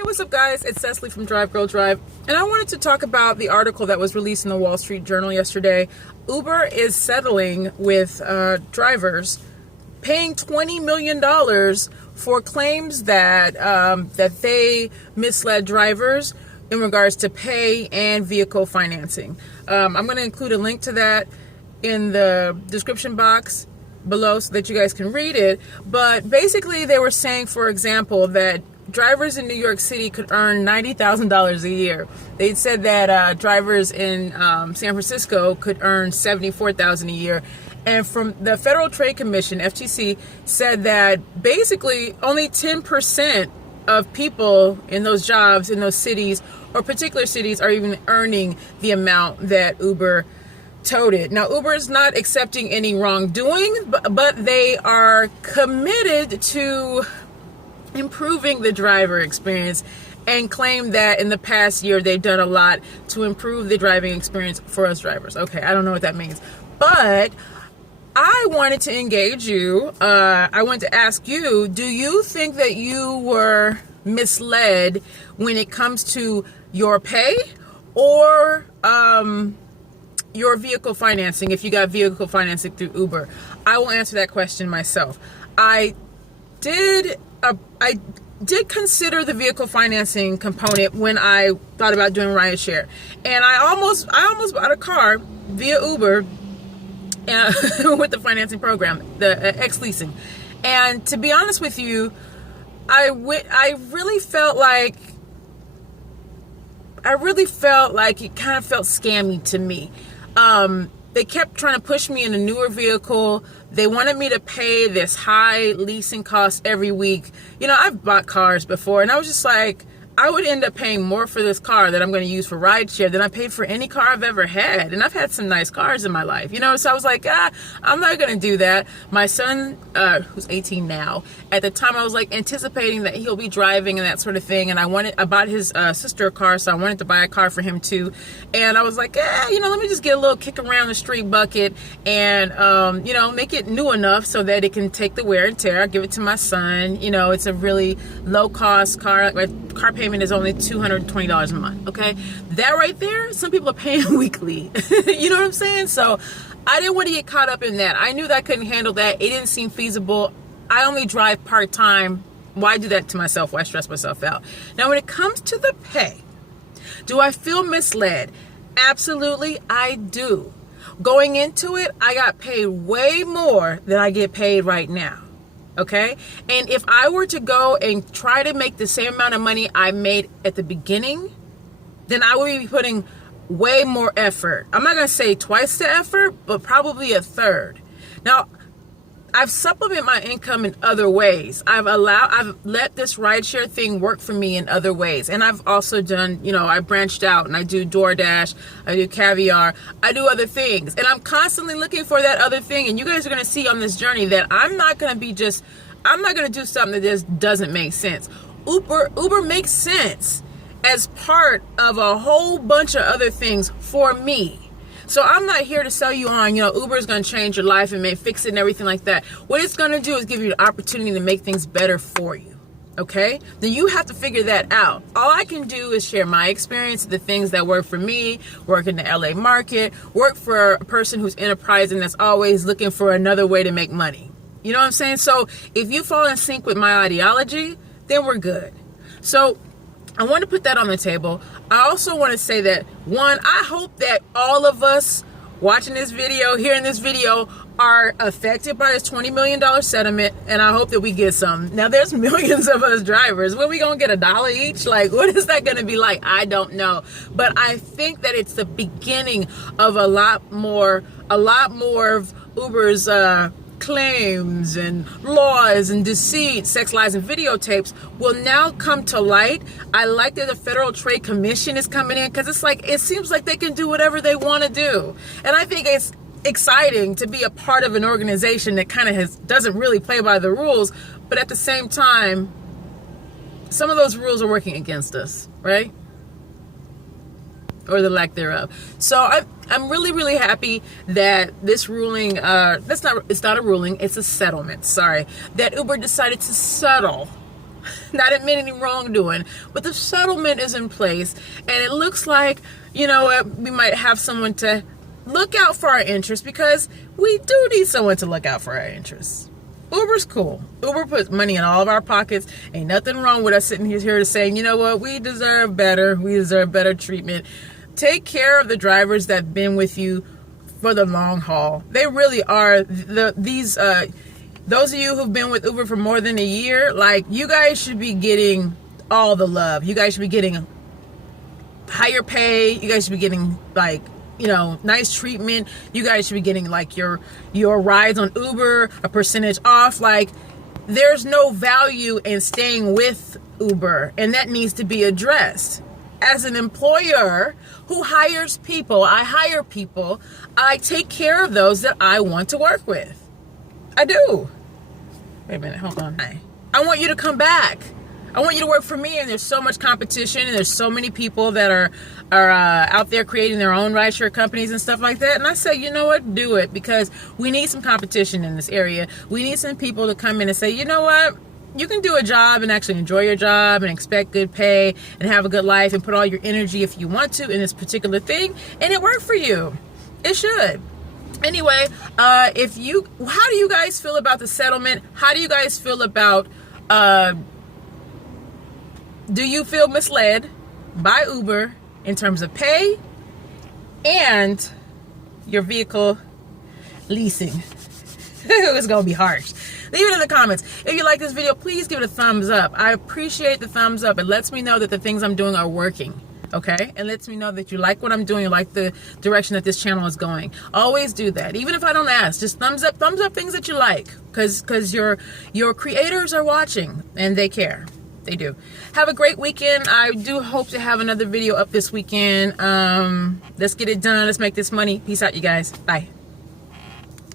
Hey, what's up guys? It's Cecily from Drive Girl Drive, and I wanted to talk about the article that was released in the Wall Street Journal yesterday. Uber is settling with drivers, paying $20 million for claims that that they misled drivers in regards to pay and vehicle financing. I'm going to include a link to that in the description box below so that you guys can read it. But basically they were saying, for example, that drivers in New York City could earn $90,000 a year. They said that drivers in San Francisco could earn $74,000 a year. And from the Federal Trade Commission, FTC, said that basically only 10% of people in those jobs, in those cities, or particular cities, are even earning the amount that Uber touted. Now, Uber is not accepting any wrongdoing, but they are committed to improving the driver experience and claim that in the past year they've done a lot to improve the driving experience for us drivers. Okay, I don't know what that means, but I wanted to engage you. I wanted to ask you, do you think that you were misled when it comes to your pay or your vehicle financing, if you got vehicle financing through Uber? I will answer that question myself. I did consider the vehicle financing component when I thought about doing rideshare, and I almost bought a car via Uber with the financing program, the X leasing. And to be honest with you, I really felt like it kind of felt scammy to me. They kept trying to push me in a newer vehicle. They wanted me to pay this high leasing cost every week. You know, I've bought cars before, and I was just like, I would end up paying more for this car that I'm going to use for rideshare than I paid for any car I've ever had. And I've had some nice cars in my life, you know, so I was like, I'm not going to do that. My son, who's 18 now, at the time I was like anticipating that he'll be driving and that sort of thing. And I bought his sister a car, so I wanted to buy a car for him too. And I was like, let me just get a little kick around the street bucket and, make it new enough so that it can take the wear and tear. I'll give it to my son. You know, it's a really low cost car. My car payment is only $220 a month. Okay, that right there, some people are paying weekly. You know what I'm saying? So I didn't want to get caught up in that. I knew that I couldn't handle that. It didn't seem feasible. I only drive part-time. Why do that to myself? Why stress myself out? Now, when it comes to the pay, do I feel misled? Absolutely, I do. Going into it, I got paid way more than I get paid right now. Okay, and if I were to go and try to make the same amount of money I made at the beginning, then I would be putting way more effort. I'm not going to say twice the effort, but probably a third. Now, I've supplemented my income in other ways. I've let this rideshare thing work for me in other ways. And I've also done, I branched out and I do DoorDash, I do Caviar, I do other things. And I'm constantly looking for that other thing. And you guys are going to see on this journey that I'm not going to do something that just doesn't make sense. Uber makes sense as part of a whole bunch of other things for me. So I'm not here to sell you on, Uber is going to change your life and fix it and everything like that. What it's going to do is give you the opportunity to make things better for you. Okay? Then you have to figure that out. All I can do is share my experience, the things that work for me, work in the LA market, work for a person who's enterprising that's always looking for another way to make money. You know what I'm saying? So if you fall in sync with my ideology, then we're good. So I want to put that on the table. I also want to say that, one, I hope that all of us watching this video, hearing this video, are affected by this $20 million settlement, and I hope that we get some. Now, there's millions of us drivers. When we going to get $1 each? Like, what is that going to be like? I don't know. But I think that it's the beginning of a lot more of Uber's claims and laws and deceit, sex, lies, and videotapes will now come to light. I like that the Federal Trade Commission is coming in, because it seems like they can do whatever they want to do. And I think it's exciting to be a part of an organization that kind of doesn't really play by the rules, but at the same time, some of those rules are working against us, right? Or the lack thereof. So I'm really, really happy that this ruling, it's not a ruling, it's a settlement, that Uber decided to settle not admit any wrongdoing, but the settlement is in place, and it looks like, you know what, we might have someone to look out for our interests, because we do need someone to look out for our interests. Uber's cool. Uber puts money in all of our pockets. Ain't nothing wrong with us sitting here to saying, you know what, we deserve better. We deserve better treatment. Take care of the drivers that have been with you for the long haul. They really are. Those of you who've been with Uber for more than a year, like, you guys should be getting all the love. You guys should be getting higher pay. You guys should be getting, like, you know, nice treatment. You guys should be getting, like, your rides on Uber a percentage off. Like, there's no value in staying with Uber, and that needs to be addressed. As an employer who hires people, I hire people, I take care of those that I want to work with. I do. Wait a minute, hold on. I want you to come back. I want you to work for me, and there's so much competition, and there's so many people that are out there creating their own rideshare companies and stuff like that. And I say, you know what, do it, because we need some competition in this area. We need some people to come in and say, you know what, you can do a job and actually enjoy your job and expect good pay and have a good life and put all your energy, if you want to, in this particular thing, and it worked for you. It should. Anyway, how do you guys feel about the settlement? How do you guys feel about, do you feel misled by Uber in terms of pay and your vehicle leasing? It's gonna be harsh. Leave it in the comments. If you like this video, please give it a thumbs up. I appreciate the thumbs up. It lets me know that the things I'm doing are working. Okay? It lets me know that you like what I'm doing, you like the direction that this channel is going. Always do that. Even if I don't ask, just thumbs up things that you like, because your creators are watching and they care. They do. Have a great weekend. I do hope to have another video up this weekend. Let's get it done. Let's make this money. Peace out, you guys. Bye.